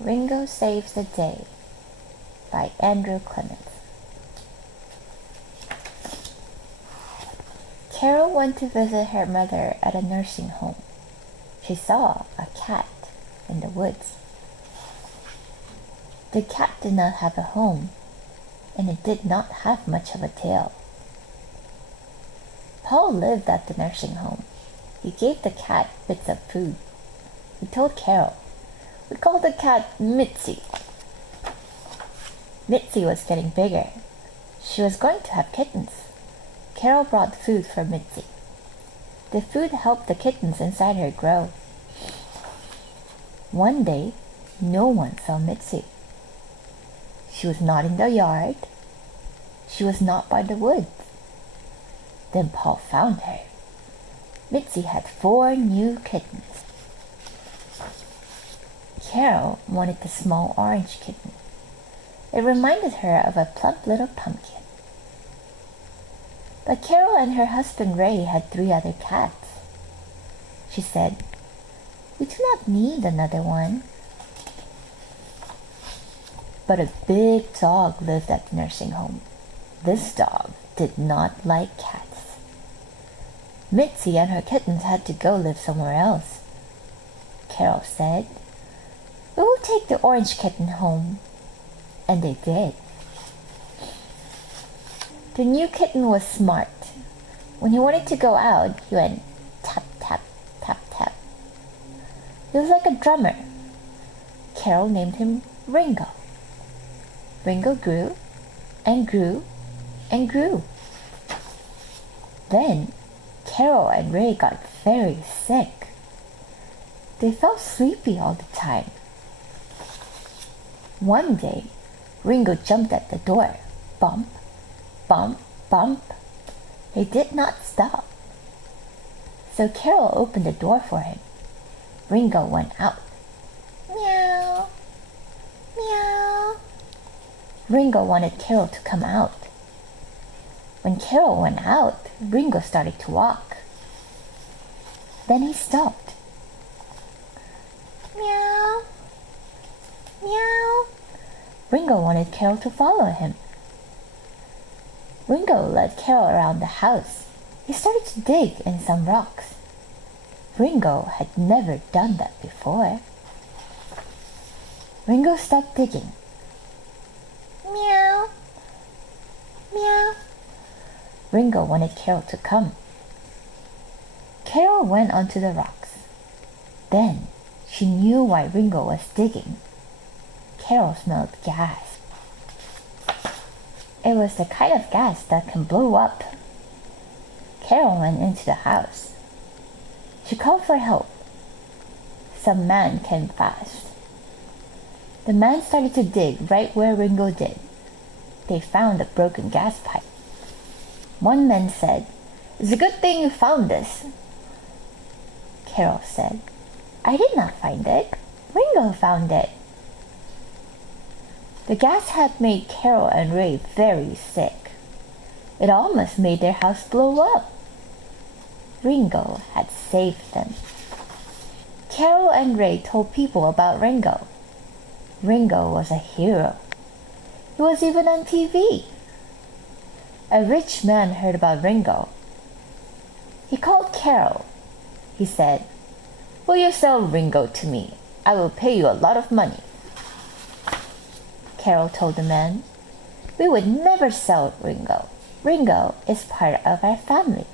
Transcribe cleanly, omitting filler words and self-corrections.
Ringo Saves the Day by Andrew Clements. Carol went to visit her mother at a nursing home. She saw a cat in the woods. The cat did not have a home, and it did not have much of a tail. Paul lived at the nursing home. He gave the cat bits of food. He told Carol, "We call the cat Mitzi." Mitzi was getting bigger. She was going to have kittens. Carol brought food for Mitzi. The food helped the kittens inside her grow. One day, no one saw Mitzi. She was not in the yard. She was not by the woods. Then Paul found her. Mitzi had 4 new kittens. Carol wanted the small orange kitten. It reminded her of a plump little pumpkin. But Carol and her husband Ray had 3 other cats. She said, "We do not need another one." But a big dog lived at the nursing home. This dog did not like cats. Mitzi and her kittens had to go live somewhere else. Carol said, "We will take the orange kitten home." And they did. The new kitten was smart. When he wanted to go out, he went tap, tap, tap, tap. He was like a drummer. Carol named him Ringo. Ringo grew and grew and grew. Then Carol and Ray got very sick. They felt sleepy all the time. One day, Ringo jumped at the door. Bump, bump, bump. He did not stop. So Carol opened the door for him. Ringo went out. Meow, meow. Ringo wanted Carol to come out. When Carol went out, Ringo started to walk. Then he stopped. Meow, meow. Ringo wanted Carol to follow him. Ringo led Carol around the house. He started to dig in some rocks. Ringo had never done that before. Ringo stopped digging. Meow, meow. Ringo wanted Carol to come. Carol went onto the rocks. Then she knew why Ringo was digging. Carol smelled gas. It was the kind of gas that can blow up. Carol went into the house. She called for help. Some man came fast. The man started to dig right where Ringo did. They found a broken gas pipe. One man said, "It's a good thing you found this." Carol said, "I did not find it. Ringo found it." The gas had made Carol and Ray very sick. It almost made their house blow up. Ringo had saved them. Carol and Ray told people about Ringo. Ringo was a hero. He was even on TV. A rich man heard about Ringo. He called Carol. He said, "Will you sell Ringo to me? I will pay you a lot of money." Carol told the man, "We would never sell Ringo. Ringo is part of our family."